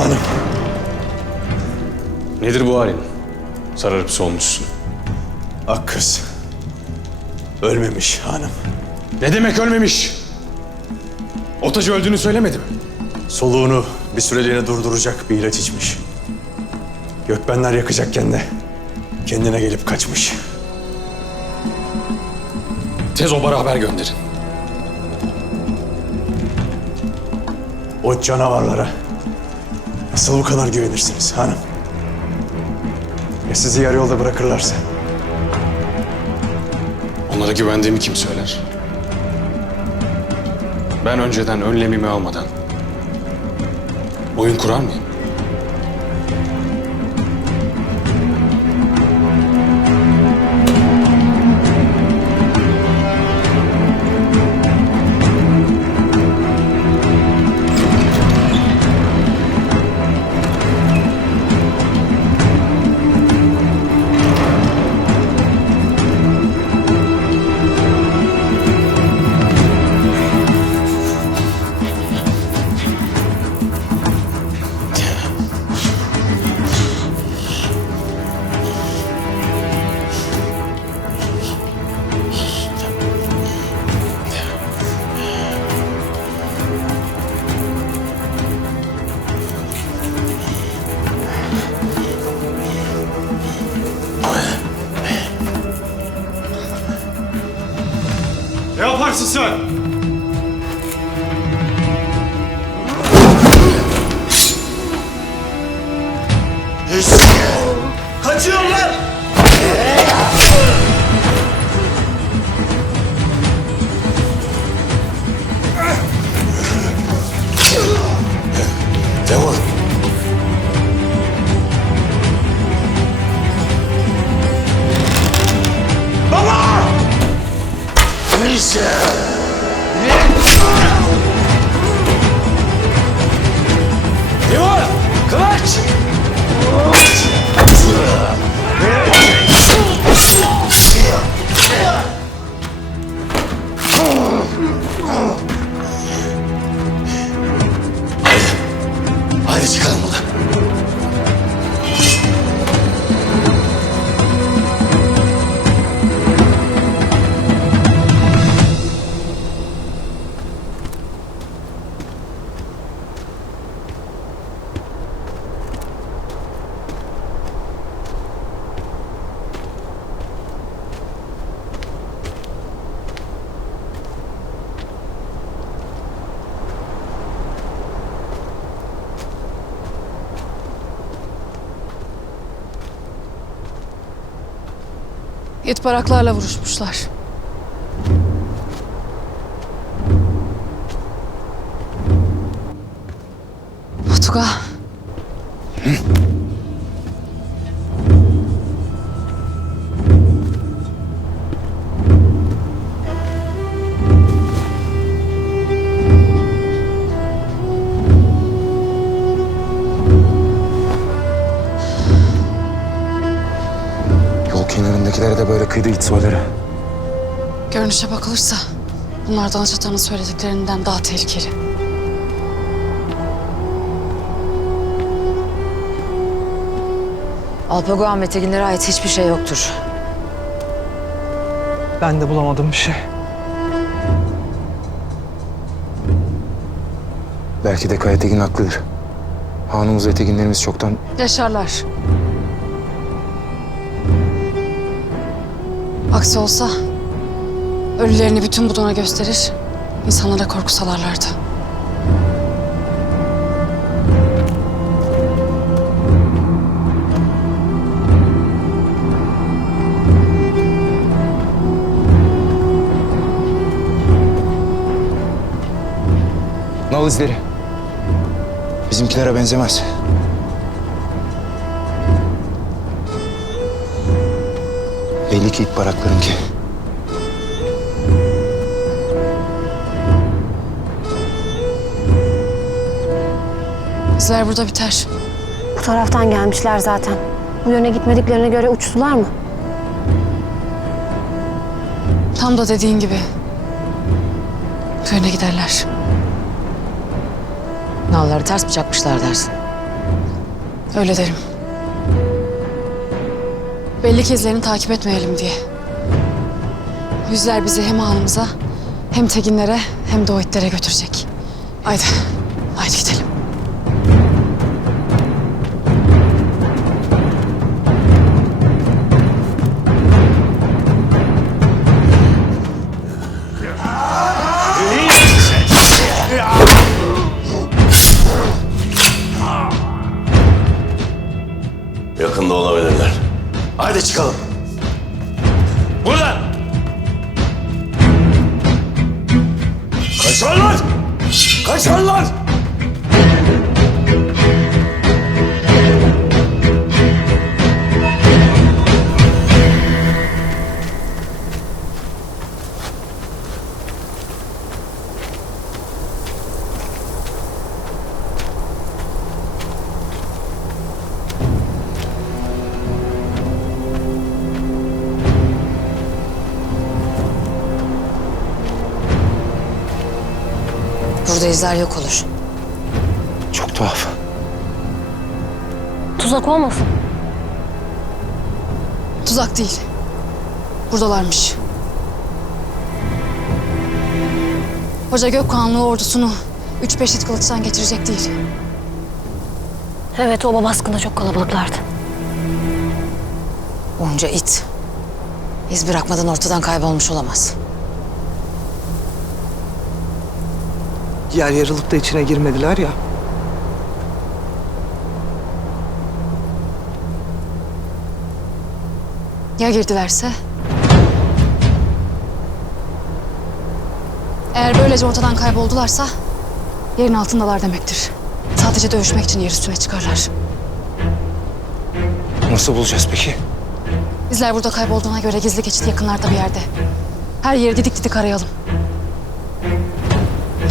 Hanım. Nedir bu halin? Sararıp solmuşsun. Ak kız. Ölmemiş hanım. Ne demek ölmemiş? Otacı öldüğünü söylemedi mi? Soluğunu bir süreliğine durduracak bir ilaç içmiş. Gökbenler yakacakken de kendine gelip kaçmış. Tez obara haber gönderin. O canavarlara nasıl bu kadar güvenirsiniz hanım? Ya sizi yarı yolda bırakırlarsa? Onlara güvendiğimi kim söyler? Ben önceden önlemimi almadan oyun kurar mıyım? Yaparsın sen? Timur! Kılıç! Hadi İt baraklarla vuruşmuşlar. Batuga. Kenarındakilere de böyle kıydı it soyları. Görünüşe bakılırsa bunlar Danışatan'ın söylediklerinden daha tehlikeli. Alpago ve Teginlere ait hiçbir şey yoktur. Ben de bulamadım bir şey. Belki de Kaya Tekin haklıdır. Hanımız ve Tekinlerimiz çoktan Yaşarlar. Aksi olsa ölülerini bütün buduna gösterir, insanlara korku salarlardı. nal izleri. Bizimkilere benzemez. Belli ki it baraklarınki. İzler burada biter. Bu taraftan gelmişler zaten. Bu yöne gitmediklerine göre uçtular mı? Tam da dediğin gibi. Köyüne giderler. Nalları ters mi çakmışlar dersin? Öyle derim. Belli ki izlerini takip etmeyelim diye. Yüzler bizi hem hanımıza hem teginlere hem de o itlere götürecek. Haydi, haydi gidelim. Haydi çıkalım. Buradan! Kaçarlar! Kaçarlar! Burada izler yok olur. Çok tuhaf. Tuzak olmasın. Tuzak değil. Buradalarmış. Hoca Gökkanlı ordusunu üç beş it kılıçtan geçirecek değil. Evet oba baskında çok kalabalıklardı. Onca it. İz bırakmadan ortadan kaybolmuş olamaz. Yer yarılıp da içine girmediler ya. Ya girdilerse? Eğer böylece ortadan kayboldularsa yerin altındalar demektir. Sadece dövüşmek için yer üstüne çıkarlar. Nasıl bulacağız peki? Bizler burada kaybolduğuna göre gizli geçit yakınlarda bir yerde. Her yeri didik didik arayalım.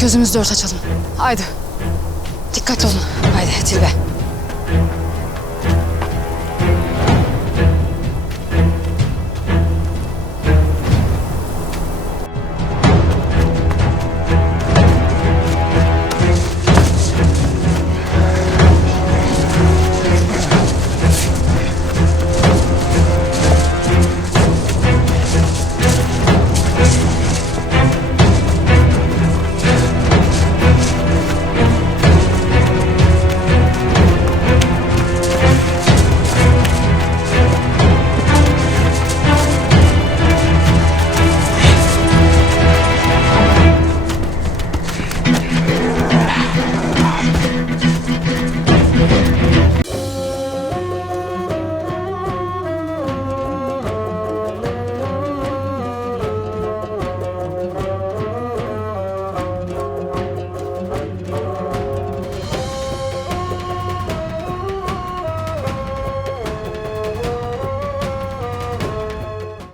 Gözümüz dört açalım. Haydi. Dikkatli olun. Haydi Tilbe.